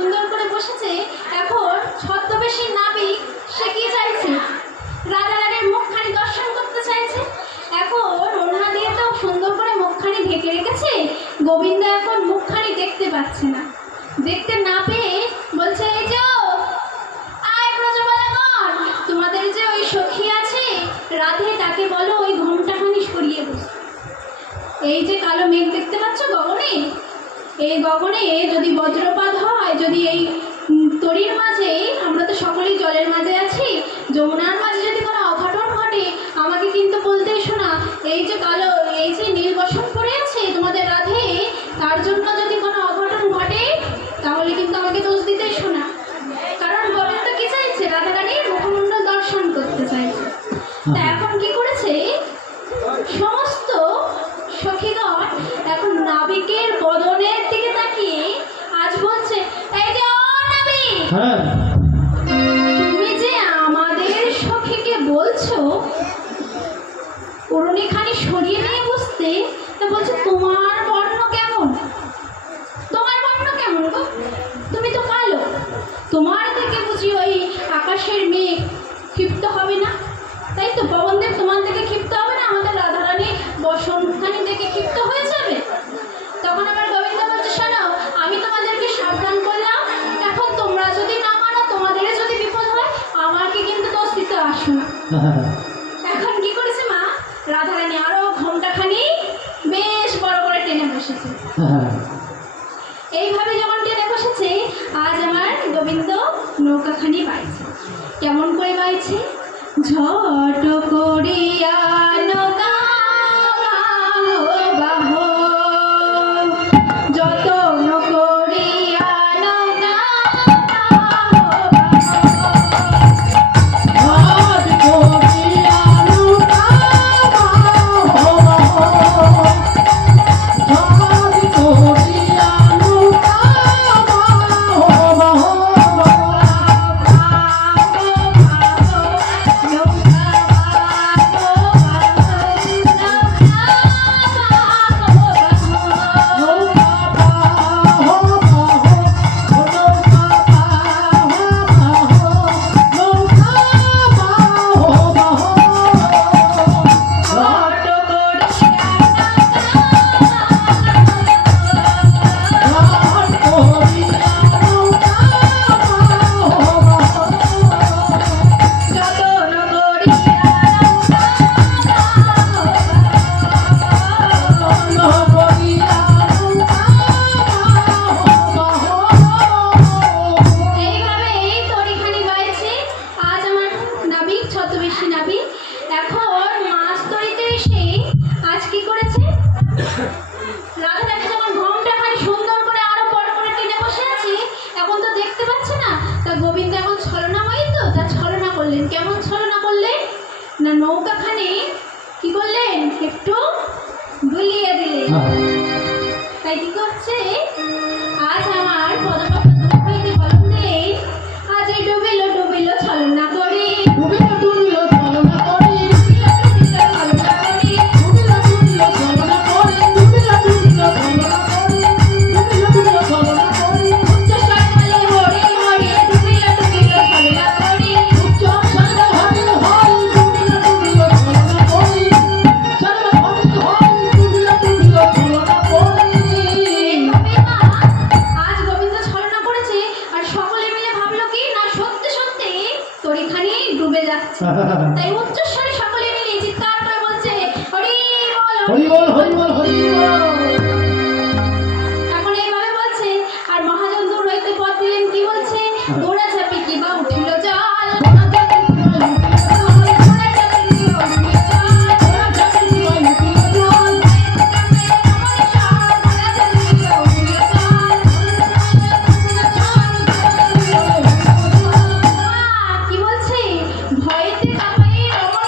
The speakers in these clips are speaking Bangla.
সুন্দর করে বসেছে। এখন ছদ্মবেশী নাবিক সে কি চাইছে? রাধারানীর মুখখানি দর্শন করতে চাইছে। এখন ওড়না দিয়ে তো সুন্দর করে মুখখানি ঢেকে রেখেছে, গোবিন্দ এখন মুখখানি দেখতে পাচ্ছে না। দেখতে না পেয়ে বলছে, এই যে আয় ব্রজবালাগণ, তোমাদের যে ওই সখী আছে রাধে, তাকে বলো ওই ঘোমটাখানি সরিয়ে বসে। এই যে কালো মেঘ দেখতে পাচ্ছ গগনে, এই গগনে যদি বজ্রপাত হয়, যদি এই তরীর মাঝে, আমরা তো সকলেই জলের মাঝে আছি, যমুনার মাঝে যদি কোনো অঘটন ঘটে আমাকে কিন্তু বলতেই শোনা। এই যে কালো, এই যে নীল বসন পড়ে আছে তোমাদের রাধে, তার জন্য যদি কোনো অঘটন ঘটে তাহলে কিন্তু আমাকে দোষ দিতেই শোনা। কারণ গোবিন্দ কি চাইছে? রাধারানীর মুখমণ্ডল দর্শন করতে চাইছে। তা এখন কি করেছে? সমস্ত সখীগণ এখন নাবিকের বদনের দিকে তাকিয়ে আজ বলছে, এই যে ও নাবিক, তুমি যে আমাদের সখীকে বলছো ওড়নিখানি সরিয়ে নিয়ে বসতে, তা বলছে তোমার বর্ণ কেমন? তোমার বর্ণ কেমন গো? তুমি তো কালো, তোমার থেকে বুঝি ওই আকাশের মেঘ ক্ষিপ্ত হবে না? তাই তো পবনদেব তোমার থেকে ক্ষিপ্ত হবে না? আমাদের রাধারানী বসনখানি থেকে ক্ষিপ্ত হয়ে যাবে? তখন আবার গোবিন্দ বলছে, শোনো, আমি তোমাদেরকে সাবধান করলাম, এখন তোমরা যদি না মানো, তোমাদের যদি বিপদ হয়, আমাকে কিন্তু দোষ দিতে আসো না। এখন কি করেছে মা রাধারানী? আরো ঘোমটাখানি বেশ বড় করে টেনে বসেছে। এইভাবে যখন টেনে বসেছে, আজ আমার গোবিন্দ নৌকাখানি বাইছে। কেমন করে বাইছে? ঝট করিয়া নৌকা বাহ, যতন করিয়া নৌকা কেমন ছলনা করলেন না, নৌকাখানি কি করলেন? একটু দুলিয়ে দিলেন। তাই কি করছে? আজ আমার পদপদ্ম হইতে বলন দিলেন, আজ এই ডুবিল ডুবিল ছলনা করে, ডুবিল ডুবিল ছলনা করে, ডুবিল ছলনা করে, ডুবিল ডুবিল ছলনা করে, ডুবিল ডুবিল ছলনা করে, ডুবিল ডুবিল ছলনা করে, উচ্চ স্বরে হরি হরি, ডুবিল ডুবিল ছলনা করে, উচ্চ স্বরে হরি হরি, ডুবিল ডুবিল ছলনা করে, স্বরে হরি হরি, ডুবিল ডুবিল ছলনা করে। আজ গোবিন্দ ছলনা করেছে, আর সকলে মিলে ভাবলো কি না সত্যি সত্যি তরিখানি ডুবে যাচ্ছে। তাই উচ্চস্বরে সকলে মিলে চিৎকার করে বলছে, হরি বল হরি বল হরি বল হরি বল। এখন এইভাবে বলছে, আর মহাজন দূর হইতে পথ দিলেন, কি বলছে? গোড়া চাপে কি বা উঠিল জল, গোড়া চাপে কি বা উঠিল জল, গোড়া চাপে কি বা উঠিল জল, গোড়া চাপে কি বা উঠিল জল, কি বলছে? ভয়েতে কাঁপাই রমণ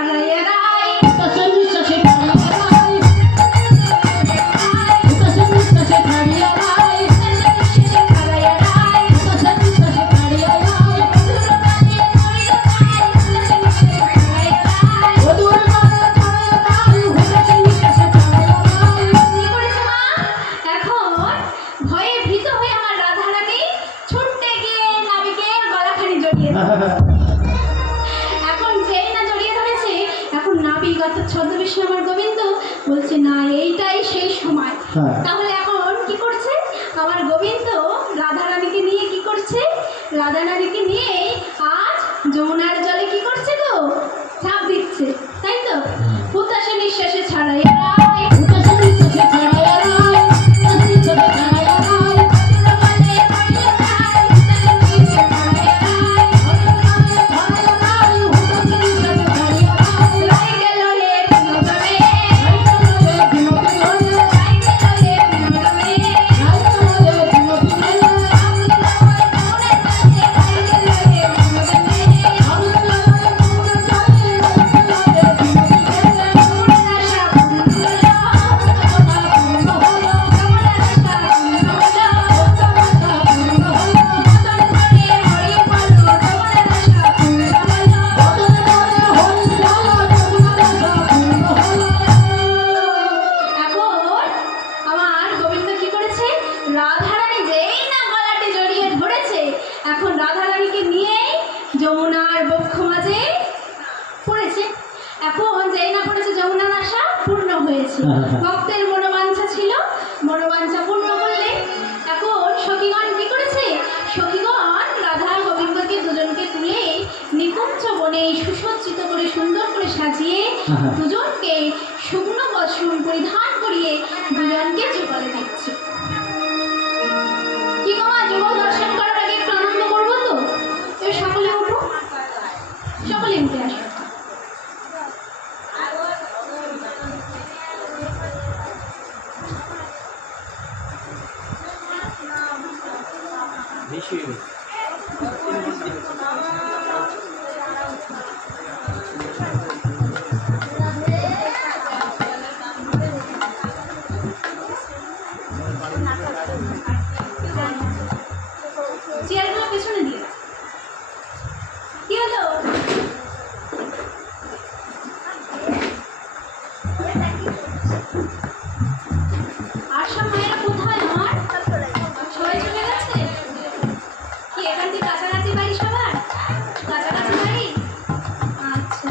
ছাড়াইয়া রায় উদাসে নিঃশ্বাসে ছাড়িয়া রায় উদাসে নিঃশ্বাসে ছাড়িয়া রায় ছাড়াইয়া রায় উদাসে নিঃশ্বাসে ছাড়িয়া রায় ওদুর মালা ছাড়িয়া রায় উদাসে নিঃশ্বাসে ছাড়িয়া রায় কি করেছে মা? এখন ভয়ে ভীত হয়ে আমার রাধারানী ছুটতে গিয়ে নাবিকের গলাখানি জড়িয়ে ধরে। এখন যেই না জড়িয়ে ধরেছে, এখন নাবিক অর্থাৎ ছদ্মবেশী আমার গোবিন্দ বলছে না এইটাই সেই সময়। হ্যাঁ। তাহলে এখন কি করছে আমার গোবিন্দ? রাধারানীকে নিয়ে কি করছে? রাধারানীকে নিয়ে আজ যমুনার জলে কি করছে গো? ঝাঁপ দিচ্ছে, তাই তো? উদাসে নিঃশ্বাসে ছাড়াইয়া রায় উদাসে নিঃশ্বাসে ছাড়িয়া রায় উদাসে নিঃশ্বাসে ছাড়িয়া রায় যমুনার বক্ষ মাঝে পড়েছে। এখন যেই না পড়েছে যমুনার আশা পূর্ণ হয়েছে। ভক্তের মনোবাঞ্ছা ছিল, মনোবাঞ্ছা পূর্ণ করলে এখন সখীগণ কি করেছে? সখীগণ রাধা গোবিন্দকে দুজনকে তুলে নিকুঞ্জ বনে সুসজ্জিত করে সুন্দর করে সাজিয়ে দুজনকে শুকনো বস্ত্র পরিধান করিয়ে দুজনকে যুগলে দিচ্ছে। কি গো মা, যুগল দর্শন করার আগে একটু আনন্দ করবো তো? এবার সকলে উঠো, সকলে উঠে আসো। চেয়ারগুলো পেছনে দিয়ে দাও। কি হলো? আর সব মায়েরা কোথায় আমার? সবাই চলে গেছে? কি এখান থেকে কাছাকাছি বাড়ি সবার? কাছাকাছি বাড়ি? আচ্ছা।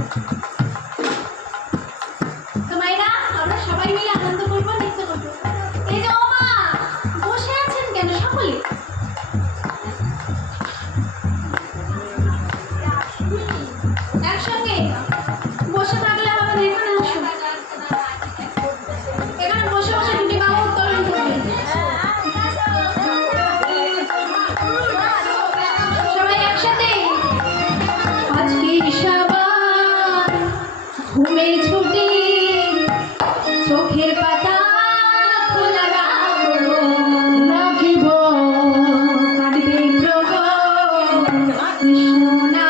তো মায়েরা আমরা সবাই মিলে আনন্দ করবো, নৃত্য করবো। এই যে ও মা, বসে আছেন কেন সকলে? একসঙ্গে বসে থাকলে হবে না, এখানে আসুন। এখানে বসে বসে দুটি বাহু উত্তোলন করবেন। সবাই একসাথে। আজকে সবার ঘুমের ছুটি, চোখের পাতা খোলা রাখবো, রাখিব কাঁদবে প্রভু কৃষ্ণ না